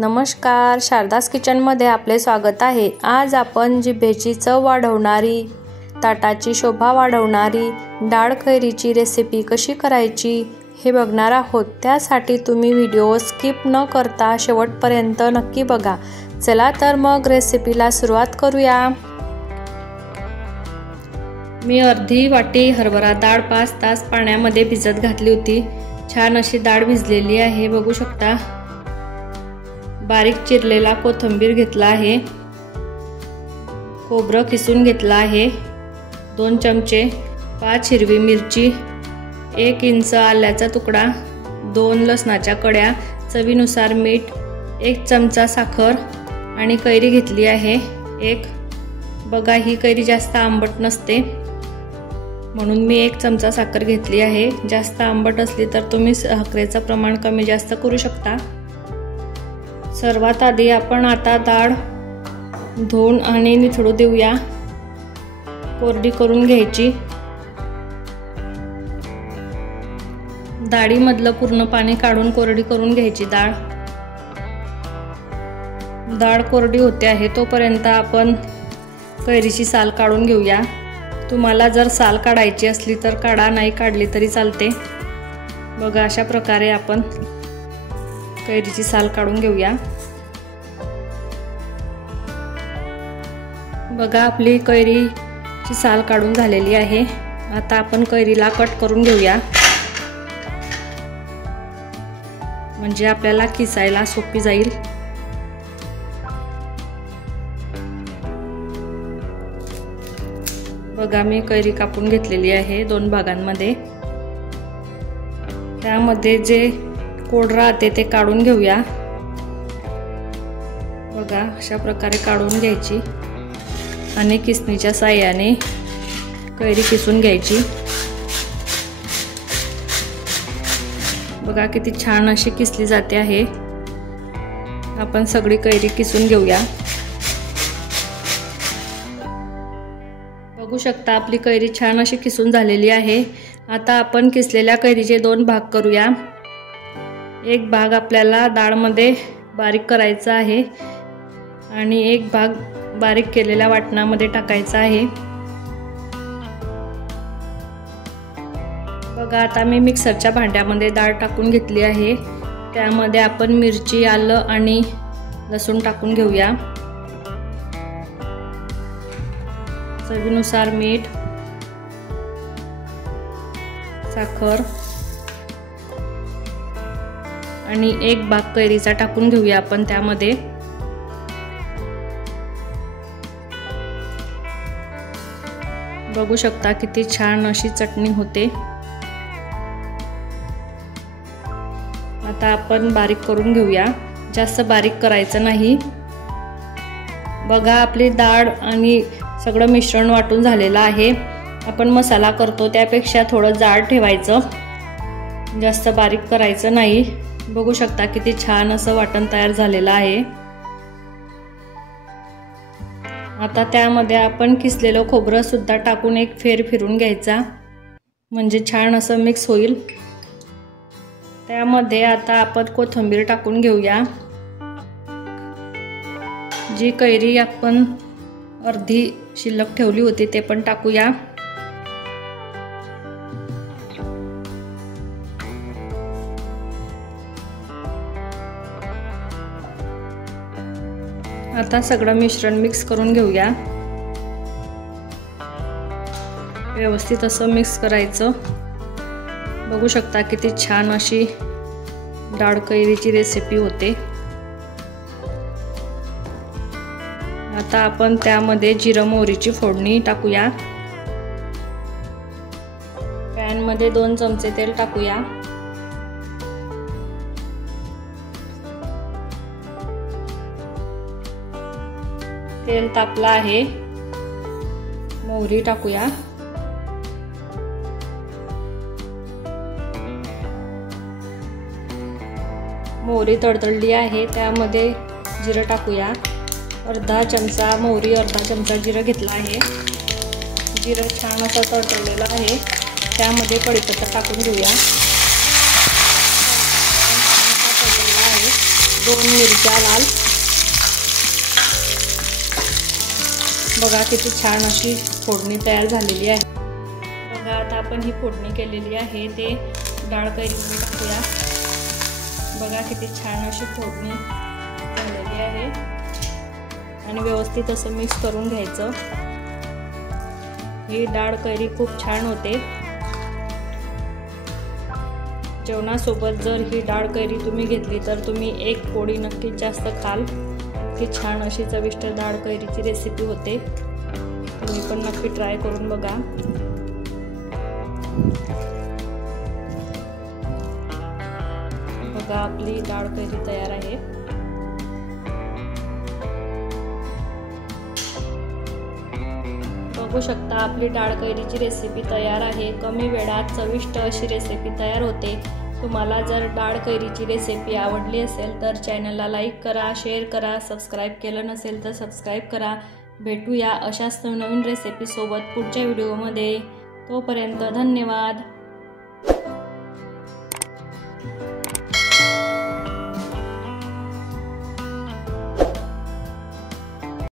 नमस्कार, शारदास किचनमध्ये आपले स्वागत आहे। आज आपण जिभेची चव वाढवणारी, ताटाची शोभा वाढवणारी डाळ कैरीची रेसिपी कशी करायची हे बघणार आहोत। त्यासाठी तुम्ही व्हिडिओ स्किप न करता शेवटपर्यंत नक्की बघा। चला तर मग रेसिपीला सुरुवात करूया। मी अर्धी वाटी हरभरा डाळ 5 तास पाण्यामध्ये भिजत घातली होती। छान अशी डाळ भिजलेली आहे, बघू शकता। बारीक चिरलेला कोथिंबीर घेतला आहे, खोबरं किसून घेतला आहे, 2 चमचे, 5 हिरवी मिरची, 1 इंच आल्याचा तुकडा, 2 लसणाच्या कड्या, चवीनुसार मीठ, 1 चमचा साखर आणि कैरी घेतली आहे 1। बघा, ही कैरी जास्त आंबट नसते म्हणून मी 1 चमचा साखर घेतली आहे। जास्त आंबट असली तर तुम्ही साखरेचं प्रमाण कमी जास्त करू शकता। सर्वात आधी आपण आता डाळ धुवून आणि निथळू देऊया, कोरडी करून घ्यायची। डाळीमधलं पूर्ण पाणी काढून कोरडी करून घ्यायची डाळ। डाळ कोरडी होते आहे तोपर्यंत आपण कैरीची साल काढून घेऊया। तुम्हाला जर साल काढायची असली तर काढा, नाही काढली तरी चालते। बघा, अशा प्रकारे आपण कैरीची साल काढून घेऊया। बघा, आपली कैरीची साल काढून झालेली आहे। आता आपण कैरीला कट करून घेऊया, म्हणजे आपल्याला किसायला सोपी जाईल। बघा, मी कैरी कापून घेतलेली आहे 2 भागांमध्ये। त्यामध्ये जे कोड राहते ते काढून घेऊया। बघा, अशा प्रकारे काढून घ्यायची आणि किसणीच्या साहाय्याने कैरी किसून घ्यायची। बघा, किती छान अशी किसली जाते आहे। आपण सगळी कैरी किसून घेऊया। बघू शकता, आपली कैरी छान अशी किसून झालेली आहे। आता आपण किसलेल्या कैरीचे 2 भाग करूया। एक भाग आपल्याला डाळमध्ये बारीक करायचा आहे आणि एक भाग बारीक केलेल्या वाटणामध्ये टाकायचा आहे। बघा, आता मी मिक्सरच्या भांड्यामध्ये डाळ टाकून घेतली आहे। त्यामध्ये आपण मिरची, आलं आणि लसूण टाकून घेऊया। चवीनुसार मीठ, साखर आणि एक भाग कैरीचा टाकून घेऊया आपण त्यामध्ये। बघू शकता किती छान अशी चटणी होते। आता आपण बारीक करून घेऊया, जास्त बारीक करायचं नाही। बघा, आपली डाळ आणि सगळं मिश्रण वाटून झालेलं आहे। आपण मसाला करतो त्यापेक्षा थोडं जाड ठेवायचं, जास्त बारीक करायचं नाही। बघू शकता किती छान असं वाटण तयार झालेलं आहे। आता त्यामध्ये आपण किसलेलं खोबरं सुद्धा टाकून एक फेर फिरून घ्यायचा, म्हणजे छान असं मिक्स होईल। त्यामध्ये आता आपण कोथिंबीर टाकून घेऊया। जी कैरी आपण अर्धी शिल्लक ठेवली होती ते पण टाकूया। आता सगळं मिश्रण मिक्स करून घेऊया। व्यवस्थित असं मिक्स करायचं। बघू शकता किती छान अशी डाळ कैरीची रेसिपी होते। आता आपण त्यामध्ये जिरं मोहरीची फोडणी टाकूया। पॅन मध्ये 2 चमचे तेल टाकूया। तेल तापलं आहे, मोहरी टाकूया। मोहरी तडतडली आहे, त्यामध्ये जिरं टाकूया। अर्धा चमचा मोहरी, अर्धा चमचा जिरं घेतला आहे। जिरं छान असं तडतडलेलं आहे, त्यामध्ये कढीपत्ता टाकून घेऊया। 2 मिरच्या लाल। बघा किती छान अशी फोडणी तयार झालेली आहे। बघा आता आपण ही फोडणी केलेली आहे ते डाळ कैरीमध्ये टाकूया। बघा किती छान अशी फोडणी झालेली आहे आणि व्यवस्थित असं मिक्स करून घ्यायचं। ही डाळ कैरी खूप छान होते। जेवणासोबत जर ही डाळ कैरी तुम्ही घेतली तर तुम्ही एक पोळी नक्कीच जास्त खाल। की छान अशी चविष्ट डाळ कैरीची रेसिपी होते। तुम्ही पण नक्की ट्राय करून बघा। बघा आपली डाळ कैरी तयार आहे। बघू शकता आपली डाळ कैरीची रेसिपी तयार आहे। कमी वेळात चविष्ट अशी रेसिपी तयार होते। तुम्हाला जर डाळ कैरीची रेसिपी आवडली असेल तर चॅनलला लाईक करा, शेअर करा, सबस्क्राईब केलं नसेल तर सबस्क्राईब करा। भेटूया अशाच नवीन रेसिपी सोबत पुढच्या व्हिडिओमध्ये। तोपर्यंत धन्यवाद।